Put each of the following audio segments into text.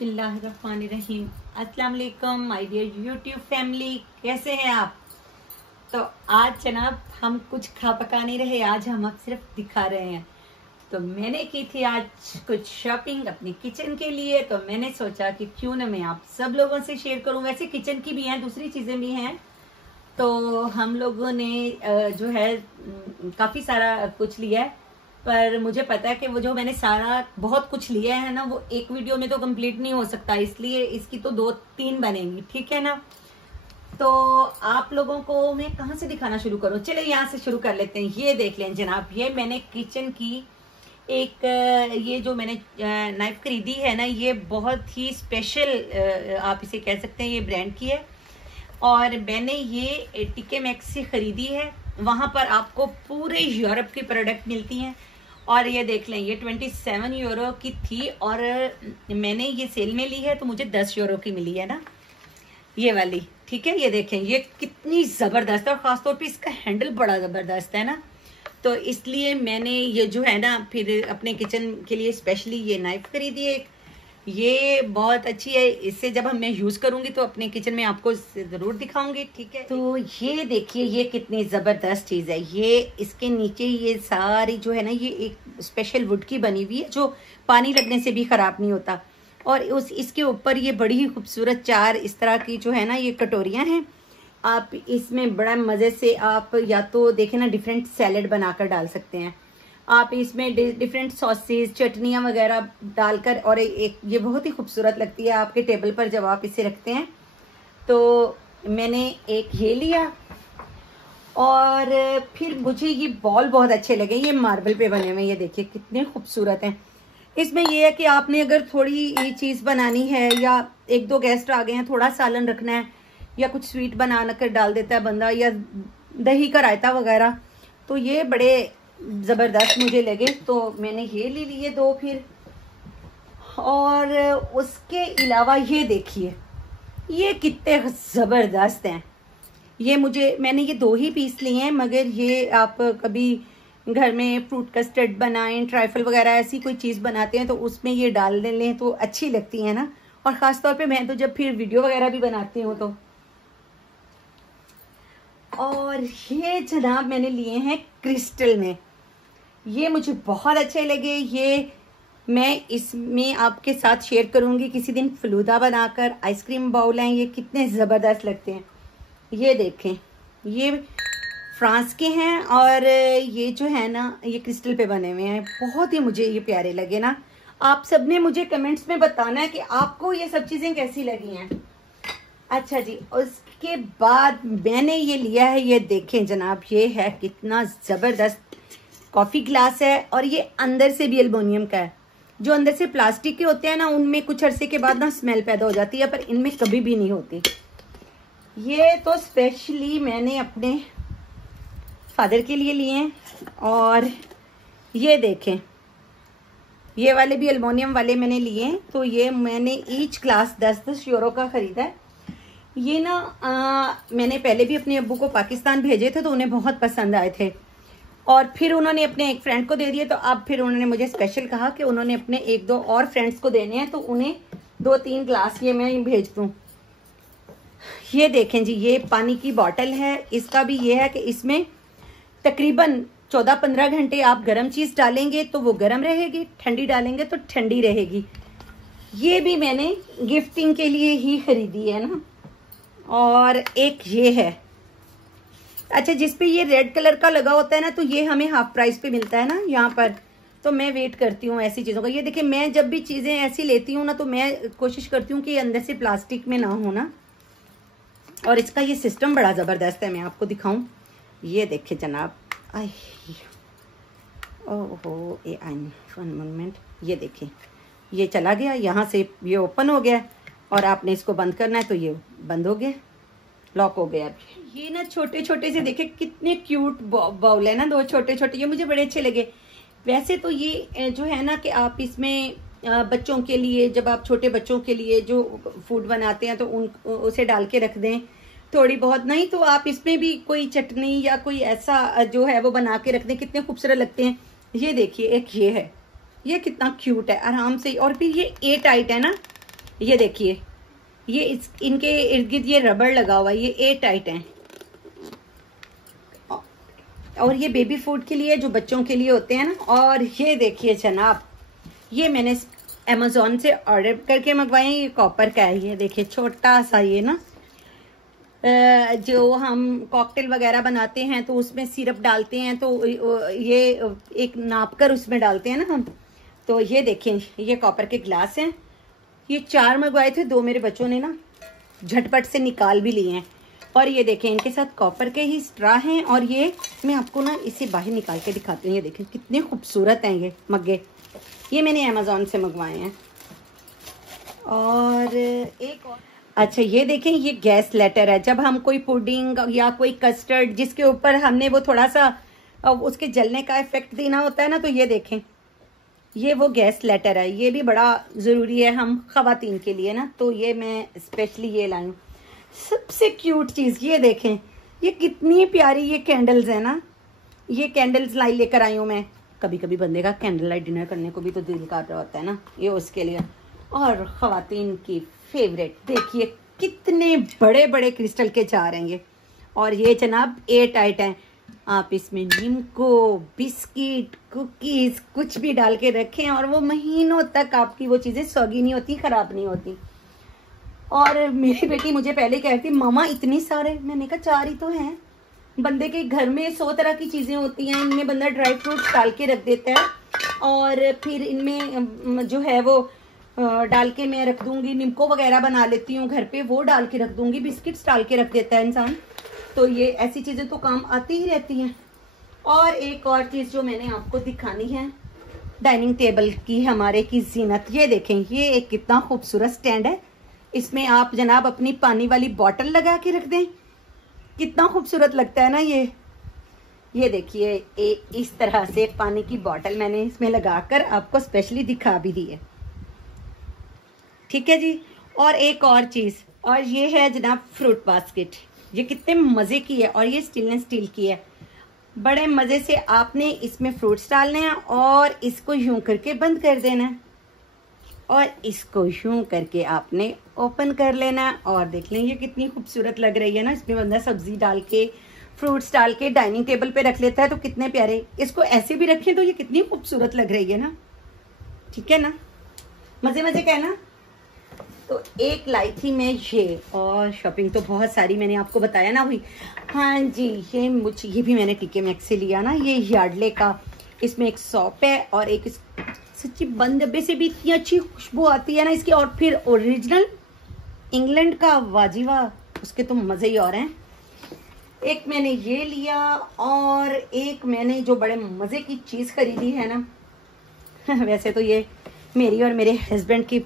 बिस्मिल्लाहिर्रहमानिर्रहीम। अस्सलाम वालेकुम माय डियर यूट्यूब फैमिली, कैसे हैं आप? तो आज जनाब हम कुछ खा पका नहीं रहे, आज हम सिर्फ दिखा रहे हैं। तो मैंने की थी आज कुछ शॉपिंग अपनी किचन के लिए, तो मैंने सोचा कि क्यों ना मैं आप सब लोगों से शेयर करूं। वैसे किचन की भी हैं, दूसरी चीजें भी हैं। तो हम लोगों ने जो है काफी सारा कुछ लिया है, पर मुझे पता है कि वो जो मैंने सारा बहुत कुछ लिया है ना, वो एक वीडियो में तो कंप्लीट नहीं हो सकता, इसलिए इसकी तो 2-3 बनेंगी, ठीक है ना। तो आप लोगों को मैं कहाँ से दिखाना शुरू करूं? चले यहाँ से शुरू कर लेते हैं। ये देख लें जनाब, ये मैंने किचन की एक ये जो मैंने नाइफ खरीदी है ना, ये बहुत ही स्पेशल आप इसे कह सकते हैं, ये ब्रांड की है। और मैंने ये टीके मैक्स से खरीदी है। वहां पर आपको पूरे यूरोप की प्रोडक्ट मिलती हैं। और ये देख लें, ये 27 यूरो की थी और मैंने ये सेल में ली है, तो मुझे 10 यूरो की मिली है ना, ये वाली। ठीक है, ये देखें ये कितनी जबरदस्त है, और खासतौर पे इसका हैंडल बड़ा जबरदस्त है ना। तो इसलिए मैंने ये जो है ना फिर अपने किचन के लिए स्पेशली ये नाइफ खरीदी है। ये बहुत अच्छी है, इससे जब मैं यूज करूंगी तो अपने किचन में आपको जरूर दिखाऊंगी, ठीक है। तो ये देखिए ये कितनी जबरदस्त चीज है। ये इसके नीचे ये सारी जो है ना, ये एक स्पेशल वुड की बनी हुई है जो पानी लगने से भी खराब नहीं होता। और इसके ऊपर ये बड़ी ही खूबसूरत 4 इस तरह की जो है ना ये कटोरियां हैं। आप इसमें बड़ा मजे से आप या तो देखें ना डिफरेंट सैलेड बनाकर डाल सकते हैं, आप इसमें डिफरेंट सॉसेस चटनियाँ वगैरह डालकर, और एक ये बहुत ही खूबसूरत लगती है आपके टेबल पर जब आप इसे रखते हैं। तो मैंने एक ये लिया, और फिर मुझे ये बॉल बहुत अच्छे लगे, ये मार्बल पे बने हुए, ये देखिए कितने खूबसूरत हैं। इसमें ये है कि आपने अगर थोड़ी चीज़ बनानी है, या 1-2 गेस्ट आ गए हैं, थोड़ा सालन रखना है, या कुछ स्वीट बना कर डाल देता है बंदा, या दही का रायता वगैरह, तो ये बड़े ज़बरदस्त मुझे लगे, तो मैंने ये ले लिए 2 फिर। और उसके अलावा ये देखिए ये कितने ज़बरदस्त हैं। ये मैंने ये 2 ही पीस लिए हैं, मगर ये आप कभी घर में फ्रूट कस्टर्ड बनाएं, ट्राइफल वगैरह ऐसी कोई चीज़ बनाते हैं तो उसमें ये डाल लें तो अच्छी लगती है ना। और ख़ास तौर पे मैं तो जब फिर वीडियो वगैरह भी बनाती हूँ तो। और ये जनाब मैंने लिए हैं क्रिस्टल में, ये मुझे बहुत अच्छे लगे। ये मैं इसमें आपके साथ शेयर करूंगी किसी दिन, फलूदा बनाकर। आइसक्रीम बाउल हैं, ये कितने ज़बरदस्त लगते हैं। ये देखें ये फ्रांस के हैं, और ये जो है ना ये क्रिस्टल पे बने हुए हैं, बहुत ही मुझे ये प्यारे लगे ना। आप सब ने मुझे कमेंट्स में बताना है कि आपको ये सब चीज़ें कैसी लगी हैं। अच्छा जी, उसके बाद मैंने ये लिया है, ये देखें जनाब, ये है कितना ज़बरदस्त कॉफ़ी ग्लास है, और ये अंदर से भी एल्युमिनियम का है। जो अंदर से प्लास्टिक के होते हैं ना, उनमें कुछ अरसे के बाद ना स्मेल पैदा हो जाती है, पर इनमें कभी भी नहीं होती। ये तो स्पेशली मैंने अपने फादर के लिए लिए हैं। और ये देखें ये वाले भी एल्युमिनियम वाले मैंने लिए हैं। तो ये मैंने ईच ग्लास 10-10 यूरो का ख़रीदा है। ये ना मैंने पहले भी अपने अब्बू को पाकिस्तान भेजे थे, तो उन्हें बहुत पसंद आए थे, और फिर उन्होंने अपने एक फ्रेंड को दे दिए। तो अब फिर उन्होंने मुझे स्पेशल कहा कि उन्होंने अपने 1-2 और फ्रेंड्स को देने हैं, तो उन्हें 2-3 ग्लास ये मैं भेज दूँ। ये देखें जी, ये पानी की बॉटल है। इसका भी ये है कि इसमें तकरीबन 14-15 घंटे आप गर्म चीज़ डालेंगे तो वो गर्म रहेगी, ठंडी डालेंगे तो ठंडी रहेगी। ये भी मैंने गिफ्टिंग के लिए ही खरीदी है ना। और एक ये है, अच्छा, जिसपे ये रेड कलर का लगा होता है ना, तो ये हमें हाफ प्राइस पे मिलता है ना यहाँ पर। तो मैं वेट करती हूँ ऐसी चीज़ों का। ये देखिए, मैं जब भी चीज़ें ऐसी लेती हूँ ना, तो मैं कोशिश करती हूँ कि अंदर से प्लास्टिक में ना हो ना। और इसका ये सिस्टम बड़ा ज़बरदस्त है, मैं आपको दिखाऊं। ये देखिए जनाब, आई ओहो ए वन मोमेंट, ये देखिए ये चला गया, यहाँ से ये ओपन हो गया, और आपने इसको बंद करना है तो ये बंद हो गया, लॉक हो गया। ये ना छोटे छोटे से देखे कितने क्यूट बाउल है ना, 2 छोटे छोटे, ये मुझे बड़े अच्छे लगे। वैसे तो ये जो है ना कि आप इसमें बच्चों के लिए, जब आप छोटे बच्चों के लिए जो फूड बनाते हैं तो उसे डाल के रख दें थोड़ी बहुत, नहीं तो आप इसमें भी कोई चटनी या कोई ऐसा जो है वो बना के रख दें, कितने खूबसूरत लगते हैं। ये देखिए एक ये है, ये कितना क्यूट है, आराम से। और फिर ये ए टाइट है ना, ये देखिए, ये इनके इर्द गिर्द ये रबड़ लगा हुआ है, ये एयर टाइट है। और ये बेबी फूड के लिए, जो बच्चों के लिए होते हैं ना। और ये देखिए जनाब, ये मैंने अमेज़ॉन से ऑर्डर करके मंगवाए हैं। ये कॉपर का है। ये देखिए छोटा सा, ये ना जो हम कॉकटेल वगैरह बनाते हैं तो उसमें सिरप डालते हैं, तो ये एक नाप कर उसमें डालते हैं ना हम। तो ये देखें, ये कॉपर के ग्लास हैं। ये 4 मंगवाए थे, 2 मेरे बच्चों ने ना झटपट से निकाल भी लिए हैं। और ये देखें, इनके साथ कॉपर के ही स्ट्रा हैं। और ये मैं आपको ना इसे बाहर निकाल के दिखाती हूँ। ये देखें कितने खूबसूरत हैं ये मग्गे। ये मैंने अमेज़ॉन से मंगवाए हैं। और एक और, अच्छा ये देखें, ये गैस लेटर है। जब हम कोई पुडिंग या कोई कस्टर्ड जिसके ऊपर हमने वो थोड़ा सा उसके जलने का इफेक्ट देना होता है ना, तो ये देखें, ये वो गैस लेटर है। ये भी बड़ा ज़रूरी है हम ख़वातीन के लिए ना, तो ये मैं स्पेशली ये लाई हूँ। सबसे क्यूट चीज़ ये देखें, ये कितनी प्यारी ये कैंडल्स है ना। ये कैंडल्स लाई लेकर आई हूँ मैं। कभी कभी बंदे का कैंडल लाइट डिनर करने को भी तो दिल कर रहा होता है ना, ये उसके लिए। और ख़वातीन की फेवरेट, देखिए कितने बड़े बड़े क्रिस्टल के जार हैं ये। और ये जनाब एयर टाइट हैं। आप इसमें नीमको, बिस्किट, कुकीज़ कुछ भी डाल के रखें और वो महीनों तक आपकी वो चीज़ें सौगी नहीं होती, ख़राब नहीं होती। और मेरी बेटी मुझे पहले कहती, मामा इतनी सारे। मैंने कहा 4 ही तो हैं। बंदे के घर में 100 तरह की चीज़ें होती हैं, इनमें बंदा ड्राई फ्रूट्स डाल के रख देता है। और फिर इनमें जो है वो डाल के मैं रख दूंगी। निम्को वगैरह बना लेती हूँ घर पे, वो डाल के रख दूंगी। बिस्किट्स डाल के रख देता है इंसान। तो ये ऐसी चीज़ें तो काम आती ही रहती हैं। और एक और चीज़ जो मैंने आपको दिखानी है, डाइनिंग टेबल की हमारे की जीनत। ये देखें, ये एक कितना खूबसूरत स्टैंड है। इसमें आप जनाब अपनी पानी वाली बॉटल लगा के रख दें, कितना खूबसूरत लगता है ना ये देखिए, इस तरह से पानी की बॉटल मैंने इसमें लगाकर आपको स्पेशली दिखा भी दी है। ठीक है जी। और एक और चीज़, और ये है जनाब फ्रूट बास्केट। ये कितने मज़े की है और ये स्टेनलेस स्टील की है। बड़े मज़े से आपने इसमें फ्रूट्स डालने हैं और इसको यूं करके बंद कर देना है और इसको यूं करके आपने ओपन कर लेना है। और देख लें ये कितनी खूबसूरत लग रही है ना। इसमें बंदा सब्जी डाल के, फ्रूट्स डाल के डाइनिंग टेबल पे रख लेता है तो कितने प्यारे। इसको ऐसे भी रखें तो ये कितनी खूबसूरत लग रही है ना। ठीक है ना, मज़े मज़े का है ना। तो एक लाई थी मैं ये, और शॉपिंग तो बहुत सारी मैंने आपको बताया ना हुई। हाँ जी, ये भी मैंने टीके मैक्स से लिया ना, ये यार्डले का। इसमें एक सॉप है और एक सच्ची बंद डब्बे से भी इतनी अच्छी खुशबू आती है ना इसकी। और फिर ओरिजिनल इंग्लैंड का वाजीवा, उसके तो मज़े ही और हैं। एक मैंने ये लिया और एक मैंने जो बड़े मज़े की चीज़ खरीदी है ना वैसे तो ये मेरी और मेरे हस्बैंड की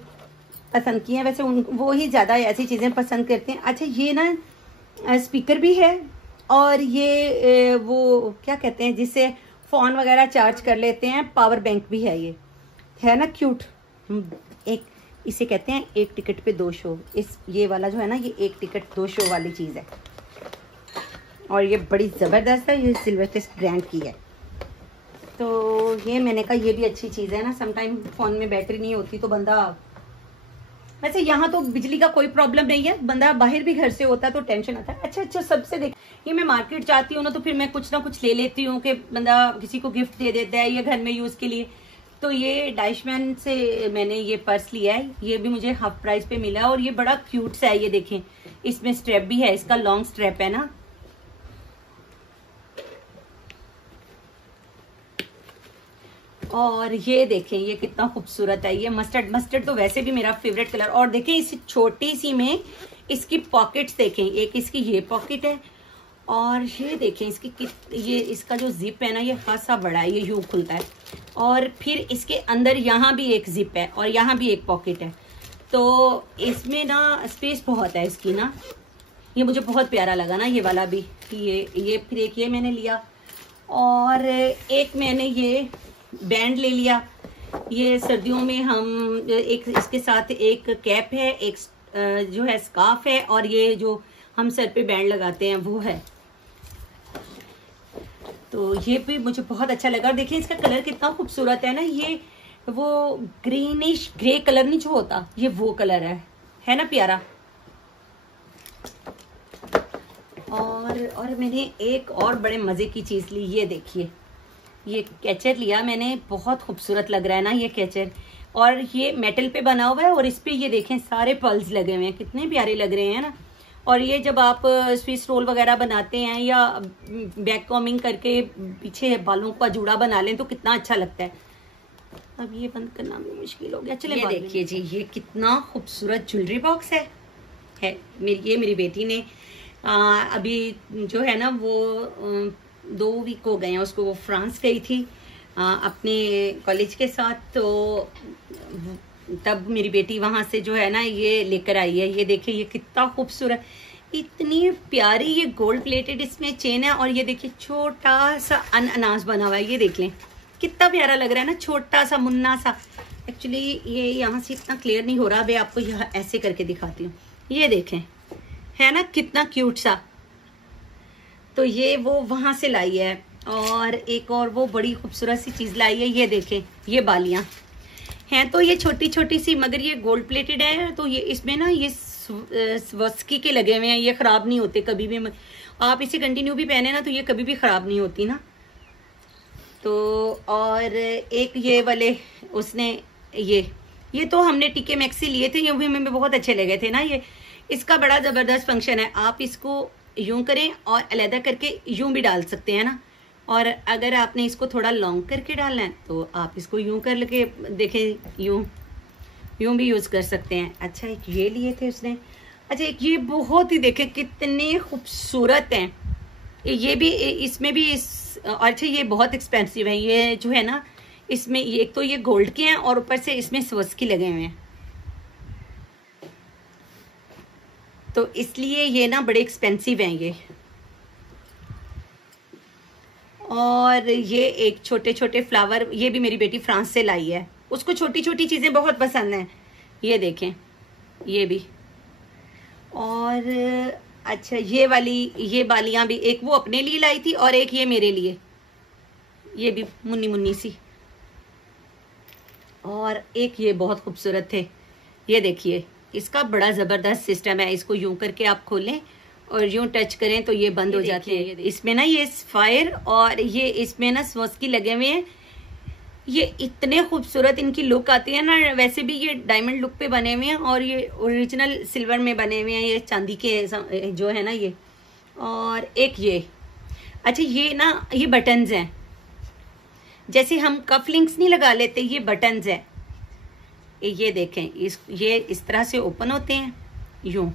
पसंद की है। वैसे वो ही ज़्यादा ऐसी चीज़ें पसंद करते हैं। अच्छा, ये ना स्पीकर भी है और ये वो क्या कहते हैं जिससे फ़ोन वगैरह चार्ज कर लेते हैं, पावर बैंक भी है। ये है ना क्यूट। एक इसे कहते हैं 1 टिकट पे 2 शो। ये वाला जो है ना, ये 1 टिकट 2 शो वाली चीज़ है और ये बड़ी ज़बरदस्त है। ये सिल्वरटेस्ट ब्रांड की है। तो ये मैंने कहा ये भी अच्छी चीज़ है ना। समटाइम फ़ोन में बैटरी नहीं होती तो बंदा, वैसे यहाँ तो बिजली का कोई प्रॉब्लम नहीं है, बंदा बाहर भी घर से होता है तो टेंशन आता है। अच्छा सबसे देख, ये मैं मार्केट जाती हूँ ना तो फिर मैं कुछ ना कुछ ले लेती हूँ कि बंदा किसी को गिफ्ट दे देता है या घर में यूज़ के लिए। तो ये डाइशमैन से मैंने ये पर्स लिया है। ये भी मुझे हाफ प्राइस पे मिला और ये बड़ा क्यूट सा है। ये देखें, इसमें स्ट्रैप भी है, इसका लॉन्ग स्ट्रैप है ना। और ये देखें, ये कितना खूबसूरत है। ये मस्टर्ड तो वैसे भी मेरा फेवरेट कलर। और देखें इस छोटी सी में इसकी पॉकेट्स देखें, एक इसकी ये पॉकेट है और ये देखें इसकी ये इसका जो जिप है ना, ये खासा बड़ा है, ये यूं खुलता है। और फिर इसके अंदर यहाँ भी एक जिप है और यहाँ भी एक पॉकेट है। तो इसमें ना स्पेस बहुत है इसकी ना। ये मुझे बहुत प्यारा लगा ना ये वाला भी। ये फिर एक ये मैंने लिया और एक मैंने ये बैंड ले लिया। ये सर्दियों में हम एक इसके साथ एक कैप है, एक जो है स्कार्फ है और ये जो हम सर पे बैंड लगाते हैं वो है। तो ये भी मुझे बहुत अच्छा लगा। देखिए इसका कलर कितना खूबसूरत है ना। ये वो ग्रीनिश ग्रे कलर नहीं जो होता, ये वो कलर है। है ना प्यारा। और मैंने एक और बड़े मजे की चीज ली, ये देखिए, ये कैचर लिया मैंने, बहुत खूबसूरत लग रहा है ना ये कैचर। और ये मेटल पे बना हुआ है और इस पे ये देखें सारे पर्ल्स लगे हुए हैं, कितने प्यारे लग रहे हैं ना। और ये जब आप स्विस रोल वगैरह बनाते हैं या बैक कॉमिंग करके पीछे बालों का जूड़ा बना लें तो कितना अच्छा लगता है। अब ये बंद करना भी मुश्किल हो गया। चलिए ये देखिए जी, ये कितना खूबसूरत ज्वेलरी बॉक्स है। मेरी बेटी ने अभी जो है ना वो 2 वीक हो गए हैं उसको, वो फ्रांस गई थी अपने कॉलेज के साथ, तो तब मेरी बेटी वहां से जो है ना ये लेकर आई है। ये देखिए ये कितना खूबसूरत, इतनी प्यारी ये गोल्ड प्लेटेड इसमें चेन है। और ये देखिए छोटा सा अनाज बना हुआ है, ये देख लें कितना प्यारा लग रहा है ना, छोटा सा मुन्ना सा। एक्चुअली ये यहाँ से इतना क्लियर नहीं हो रहा, मैं आपको यहाँ ऐसे करके दिखाती हूँ। ये देखें, है ना कितना क्यूट सा। तो ये वो वहां से लाई है। और एक और वो बड़ी खूबसूरत सी चीज लाई है, ये देखें, ये बालियां हैं। तो ये छोटी छोटी सी, मगर ये गोल्ड प्लेटेड है, तो ये इसमें ना ये स्वस्की के लगे हुए हैं, ये खराब नहीं होते कभी भी। आप इसे कंटिन्यू भी पहने ना तो ये कभी भी खराब नहीं होती ना। तो और एक ये वाले उसने ये तो हमने टीके मैक्सी लिए थे, ये भी हमें बहुत अच्छे लगे थे ना। ये इसका बड़ा जबरदस्त फंक्शन है, आप इसको यूं करें और अलहदा करके यूं भी डाल सकते हैं ना। और अगर आपने इसको थोड़ा लॉन्ग करके डालना है तो आप इसको यूं कर के देखें, यूं भी यूज कर सकते हैं। अच्छा एक ये लिए थे उसने। अच्छा एक ये बहुत ही देखें कितने खूबसूरत हैं ये भी, इसमें भी अच्छा ये बहुत एक्सपेंसिव है ये जो है ना, इसमें एक तो ये गोल्ड के हैं और ऊपर से इसमें स्वस्की लगे हुए हैं, तो इसलिए ये ना बड़े एक्सपेंसिव हैं ये। और ये एक छोटे छोटे फ्लावर, ये भी मेरी बेटी फ्रांस से लाई है, उसको छोटी छोटी चीजें बहुत पसंद हैं। ये देखें ये भी। और अच्छा ये वाली, ये बालियां भी एक वो अपने लिए लाई थी और एक ये मेरे लिए, ये भी मुन्नी मुन्नी सी। और एक ये बहुत खूबसूरत थे, ये देखिए इसका बड़ा जबरदस्त सिस्टम है, इसको यूं करके आप खोलें और यूं टच करें तो ये बंद हो जाती है। इसमें ना ये फायर और ये इसमें ना स्वस्की लगे हुए हैं, ये इतने खूबसूरत इनकी लुक आती है ना। वैसे भी ये डायमंड लुक पे बने हुए हैं और ये ओरिजिनल सिल्वर में बने हुए हैं, ये चांदी के जो है ना ये। और एक ये, अच्छा ये ना ये बटन्स हैं, जैसे हम कफ लिंक्स नहीं लगा लेते, ये बटन्स हैं। ये देखें ये इस तरह से ओपन होते हैं यूं,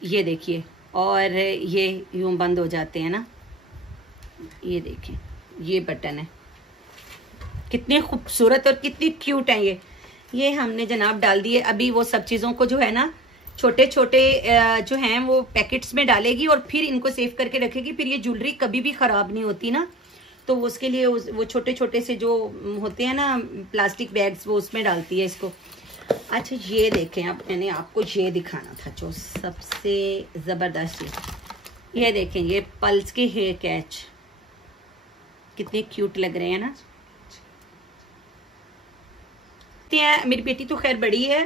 ये देखिए, और ये यूं बंद हो जाते हैं ना। ये देखें ये बटन है, कितने खूबसूरत और कितनी क्यूट हैं ये हमने जनाब डाल दिए। अभी वो सब चीज़ों को जो है ना छोटे छोटे जो हैं वो पैकेट्स में डालेगी और फिर इनको सेव करके रखेगी। फिर ये ज्वेलरी कभी भी ख़राब नहीं होती ना, तो उसके लिए वो छोटे छोटे से जो होते हैं ना प्लास्टिक बैग्स, वो उसमें डालती है इसको। अच्छा ये देखें, अब मैंने आपको ये दिखाना था जो सबसे ज़बरदस्त चीज़। ये देखें ये पल्स के हेयर कैच कितने क्यूट लग रहे हैं ना। मेरी बेटी तो खैर बड़ी है,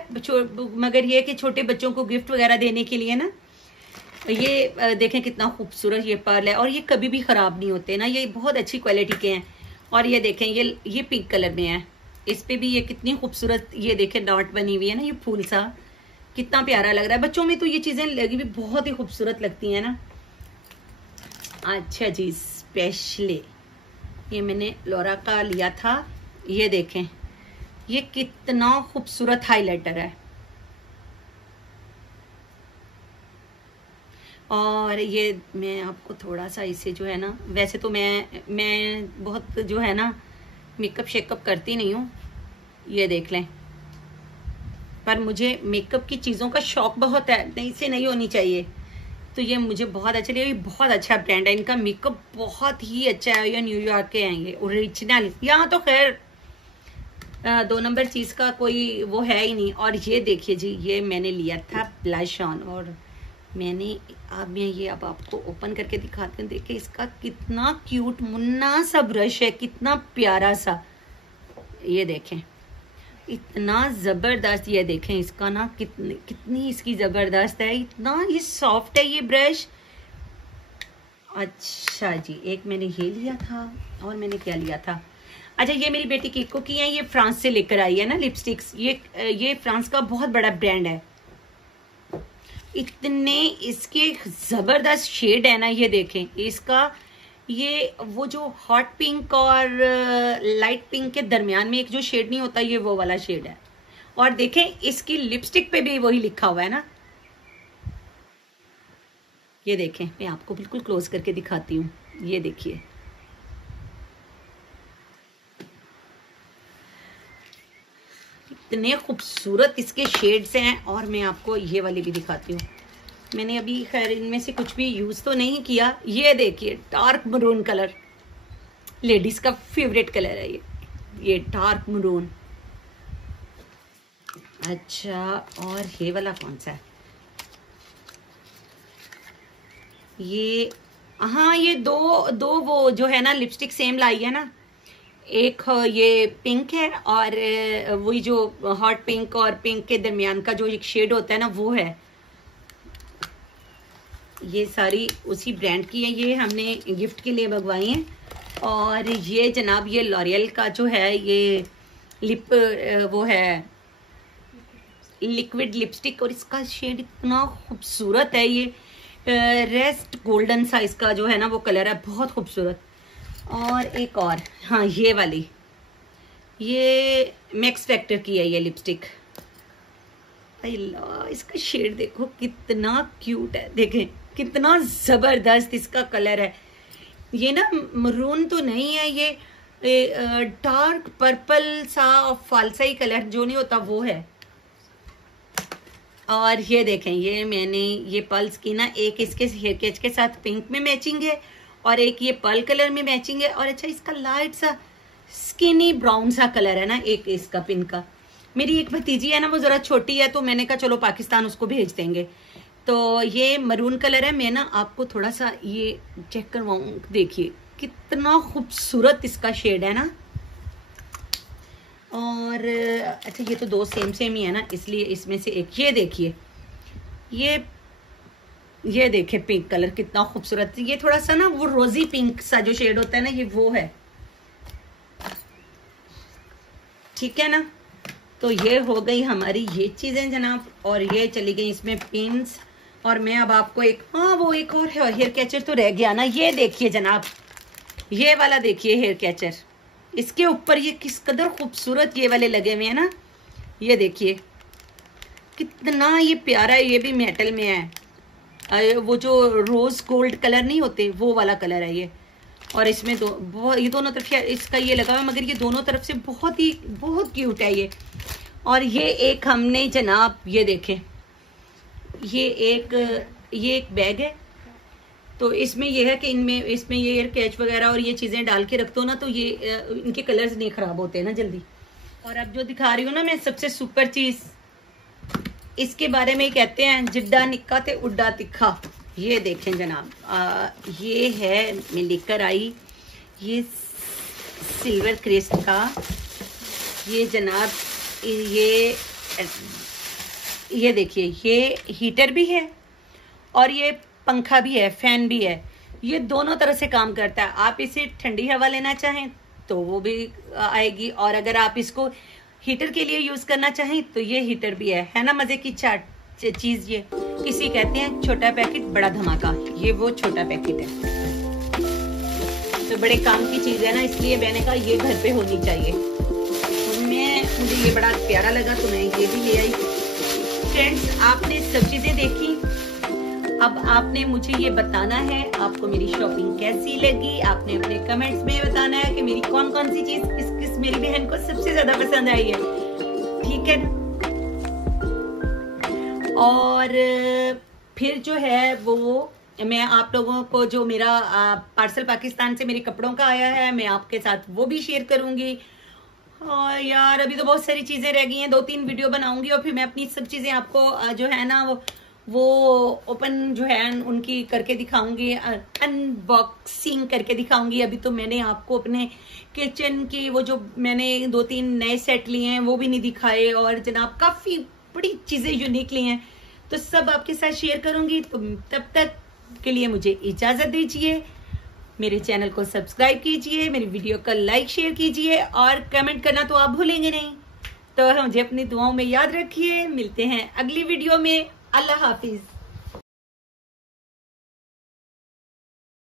मगर ये कि छोटे बच्चों को गिफ्ट वगैरह देने के लिए ना, ये देखें कितना खूबसूरत ये पर्ल है और ये कभी भी ख़राब नहीं होते ना, ये बहुत अच्छी क्वालिटी के हैं। और ये देखें ये पिंक कलर में है, इस पे भी ये कितनी खूबसूरत, ये देखें डॉट बनी हुई है ना, ये फूल सा कितना प्यारा लग रहा है। बच्चों में तो ये चीज़ें लगी भी बहुत ही खूबसूरत लगती हैं ना। अच्छा जी, स्पेशली ये मैंने लॉरा का लिया था, ये देखें ये कितना खूबसूरत हाइलाइटर है। और ये मैं आपको थोड़ा सा इसे जो है ना, वैसे तो मैं बहुत जो है ना मेकअप शेकअप करती नहीं हूँ, ये देख लें, पर मुझे मेकअप की चीज़ों का शौक बहुत है, नहीं से नहीं होनी चाहिए। तो ये मुझे बहुत अच्छा लगा, ये बहुत अच्छा ब्रांड है, इनका मेकअप बहुत ही अच्छा है। ये न्यूयॉर्क के हैं, ये ओरिजिनल। यहाँ तो खैर 2 नंबर चीज़ का कोई वो है ही नहीं। और ये देखिए जी, ये मैंने लिया था ब्लश ऑन, और मैं ये अब आपको ओपन करके दिखाती हूँ। देखिए इसका कितना क्यूट मुन्ना सा ब्रश है, कितना प्यारा सा, ये देखें। इतना जबरदस्त, ये देखें इसका ना कितनी इसकी जबरदस्त है, इतना ये सॉफ्ट है ये ब्रश। अच्छा जी, एक मैंने ये लिया था और मैंने क्या लिया था, अच्छा ये मेरी बेटी कीको की है, ये फ्रांस से लेकर आई है ना लिपस्टिक्स, ये फ्रांस का बहुत बड़ा ब्रांड है। इतने इसके जबरदस्त शेड है ना, ये देखें इसका, ये वो जो हॉट पिंक और लाइट पिंक के दरमियान में एक जो शेड नहीं होता, ये वो वाला शेड है। और देखें इसकी लिपस्टिक पे भी वही लिखा हुआ है ना, ये देखें, मैं आपको बिल्कुल क्लोज करके दिखाती हूँ, ये देखिए इतने खूबसूरत इसके शेड्स हैं। और मैं आपको ये वाली भी दिखाती हूँ, मैंने अभी खैर इनमें से कुछ भी यूज तो नहीं किया। ये देखिए डार्क मरून कलर, लेडीज का फेवरेट कलर है ये डार्क मरून। अच्छा, और ये वाला कौन सा है, ये हाँ, ये दो वो जो है ना लिपस्टिक सेम लाई है ना, एक ये पिंक है और वही जो हॉट पिंक और पिंक के दरमियान का जो एक शेड होता है ना वो है। ये सारी उसी ब्रांड की है, ये हमने गिफ्ट के लिए मंगवाई हैं। और ये जनाब ये लॉरियल का जो है ये लिप वो है लिक्विड लिपस्टिक, और इसका शेड इतना खूबसूरत है, ये रेस्ट गोल्डन सा इसका जो है ना वो कलर है, बहुत खूबसूरत। और एक और, हाँ ये वाली, ये मैक्स फैक्टर की है ये लिपस्टिक, अल्लाह इसका शेड देखो कितना क्यूट है, देखें कितना जबरदस्त इसका कलर है। ये ना मरून तो नहीं है, ये डार्क पर्पल सा और फालसाई कलर जो नहीं होता वो है। और ये देखें, ये मैंने ये पल्स की ना, एक इसके हेयर कैच के साथ पिंक में मैचिंग है और एक ये पर्ल कलर में मैचिंग है। और अच्छा इसका लाइट सा स्किनी ब्राउन सा कलर है ना एक इसका पिन का। मेरी एक भतीजी है ना वो जरा छोटी है, तो मैंने कहा चलो पाकिस्तान उसको भेज देंगे। तो ये मरून कलर है, मैं ना आपको थोड़ा सा ये चेक करवाऊँ, देखिए कितना खूबसूरत इसका शेड है ना। और अच्छा ये तो दो सेम ही है ना, इसलिए इसमें से एक ये देखिए, ये देखिए पिंक कलर कितना खूबसूरत, ये थोड़ा सा ना वो रोजी पिंक सा जो शेड होता है ना, ये वो है, ठीक है ना। तो ये हो गई हमारी ये चीजें जनाब, और ये चली गई इसमें पिंस। और मैं अब आपको एक, हाँ वो एक और हेयर कैचर तो रह गया ना, ये देखिए जनाब, ये वाला देखिए हेयर कैचर, इसके ऊपर ये किस कदर खूबसूरत ये वाले लगे हुए हैं ना, ये देखिए कितना ये प्यारा है, ये भी मेटल में है, वो जो रोज गोल्ड कलर नहीं होते वो वाला कलर है ये। और इसमें ये दोनों तरफ इसका ये लगा हुआ है, मगर ये दोनों तरफ से बहुत क्यूट है ये। और ये एक हमने जनाब ये देखें, ये एक बैग है, तो इसमें ये है कि इसमें ये एयर कैच वगैरह और ये चीज़ें डाल के रख दो ना, तो ये इनके कलर्स नहीं ख़राब होते ना जल्दी। और अब जो दिखा रही हूँ ना मैं सबसे सुपर चीज़, इसके बारे में कहते हैं जिड्डा निक्का ते उड्डा तिखा। ये देखें जनाब, ये है मैं लेकर आई, ये सिल्वर क्रिस्ट का, ये जनाब ये देखिए, ये हीटर भी है और ये पंखा भी है, फैन भी है, ये दोनों तरह से काम करता है। आप इसे ठंडी हवा लेना चाहें तो वो भी आएगी, और अगर आप इसको हीटर के लिए यूज करना चाहें तो ये हीटर भी है ना। मजे की चीज ये, इसी कहते हैं छोटा पैकेट बड़ा धमाका, ये वो छोटा पैकेट है, तो बड़े काम की चीज है ना, इसलिए मैंने कहा ये घर पे होनी चाहिए। मुझे ये बड़ा प्यारा लगा तो मैं ये भी ले आई। फ्रेंड्स, आपने सब चीजें देखी, अब आपने मुझे ये बताना है आपको मेरी शॉपिंग कैसी लगी। आपने अपने कमेंट्स में बताना है कि मेरी कौन कौन सी चीज किस मेरी बहन को सबसे ज्यादा पसंद आई है, ठीक है। और फिर जो है वो मैं आप लोगों को जो मेरा पार्सल पाकिस्तान से मेरे कपड़ों का आया है, मैं आपके साथ वो भी शेयर करूंगी। और यार अभी तो बहुत सारी चीजें रह गई हैं, 2-3 वीडियो बनाऊंगी और फिर मैं अपनी सब चीजें आपको जो है ना वो ओपन जो है उनकी करके दिखाऊंगी, अनबॉक्सिंग करके दिखाऊंगी। अभी तो मैंने आपको अपने किचन के वो जो मैंने 2-3 नए सेट लिए हैं वो भी नहीं दिखाए, और जनाब काफी बड़ी चीजें यूनिक ली हैं, तो सब आपके साथ शेयर करूंगी। तो तब तक के लिए मुझे इजाजत दीजिए, मेरे चैनल को सब्सक्राइब कीजिए, मेरी वीडियो को लाइक शेयर कीजिए, और कमेंट करना तो आप भूलेंगे नहीं। तो मुझे अपनी दुआओं में याद रखिए। मिलते हैं अगली वीडियो में। अल्लाह हाफिज।